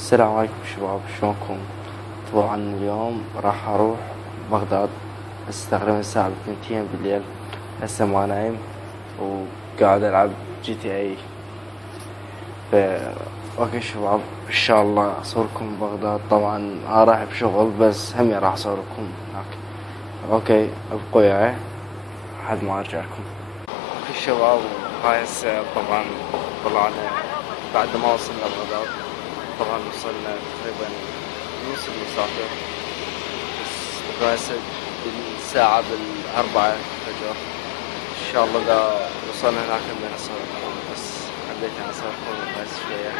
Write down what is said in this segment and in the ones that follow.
السلام عليكم شباب، شلونكم؟ طبعا اليوم راح اروح بغداد، هسه تقريبا الساعة 2 بالليل. هسه ما نايم وقاعد العب جي تي اي. اوكي شباب، ان شاء الله اصوركم بغداد. طبعا انا رايح بشغل بس همي راح اصوركم هناك. اوكي ابقوا وياي لحد ما ارجع لكم. اوكي شباب، هاي هسه طبعا طلعنا بعد ما وصلنا بغداد. طبعا وصلنا تقريبا نص المسافة، بس تقريبا هسه بالساعة 4 الفجر. ان شاء الله اذا وصلنا هناك بدنا نصور كمان، بس حبيت انا اصوركم بس شوية.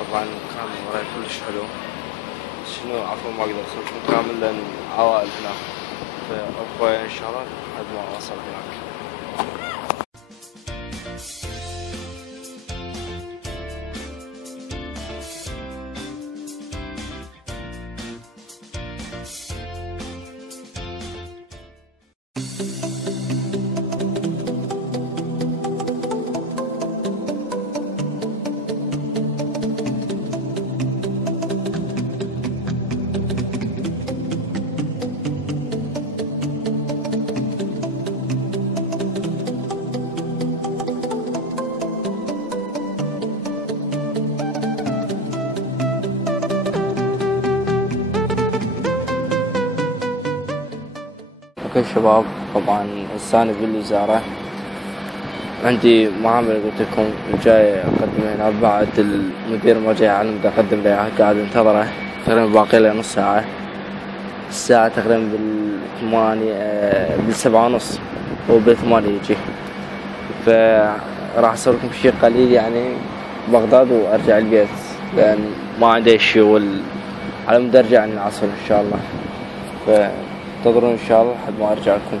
طبعا كان وراي كلش حلو، شنو عفوا ما اقدر اصوركم كامل لان عوائل هناك. فابقوا ان شاء الله لحد ما اوصل هناك. اوكي شباب، طبعا هسه انا بالوزارة عندي معاملة قلت لكم، جاي اقدم هنا بعد المدير ما جاي علم بدي اقدم له اياها، قاعد انتظره تقريبا باقي له نص ساعة. الساعة تقريبا بال7:30 هو ب8 يجي. فراح اسوي لكم شي قليل يعني بغداد وارجع البيت، لان ما عندي شغل على مود ارجع من العصر ان شاء الله. فانتظرون ان شاء الله لحد ما ارجع لكم.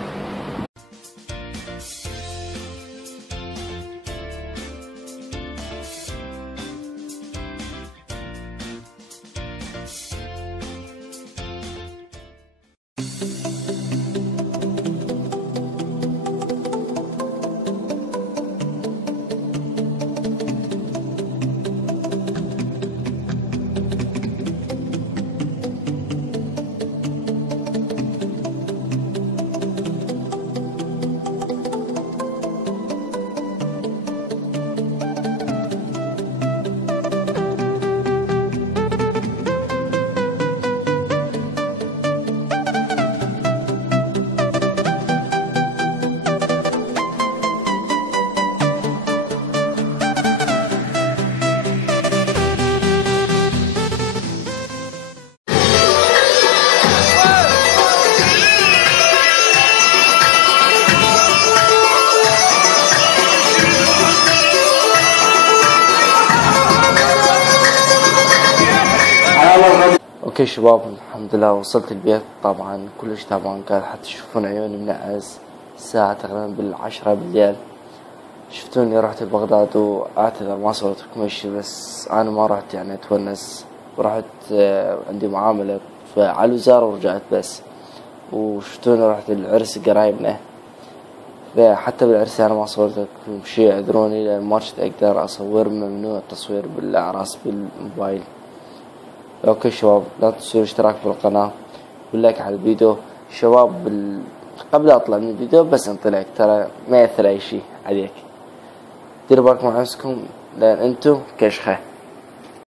اوكي شباب، الحمد لله وصلت البيت. طبعا كلش تعبان، قاعد حتى تشوفون عيوني منعس. الساعة تقريبا 10 بالليل. شفتوني رحت لبغداد واعتذر ما صورت لكم شي، بس انا ما رحت يعني اتونس، ورحت عندي معاملة على الوزارة ورجعت بس. وشفتوني رحت العرس قرايبنا، حتى بالعرس انا ما صورت لكم شي، اعذروني لان ما كنت اقدر اصور، ممنوع التصوير بالاعراس بالموبايل. اوكي شباب، لا تنسوا الاشتراك بالقناة واللايك على الفيديو. شباب قبل اطلع من الفيديو بس انطلق، ترى ما يأثر اي شي عليك. ديروا بالكم على نفسكم لان انتم كشخة.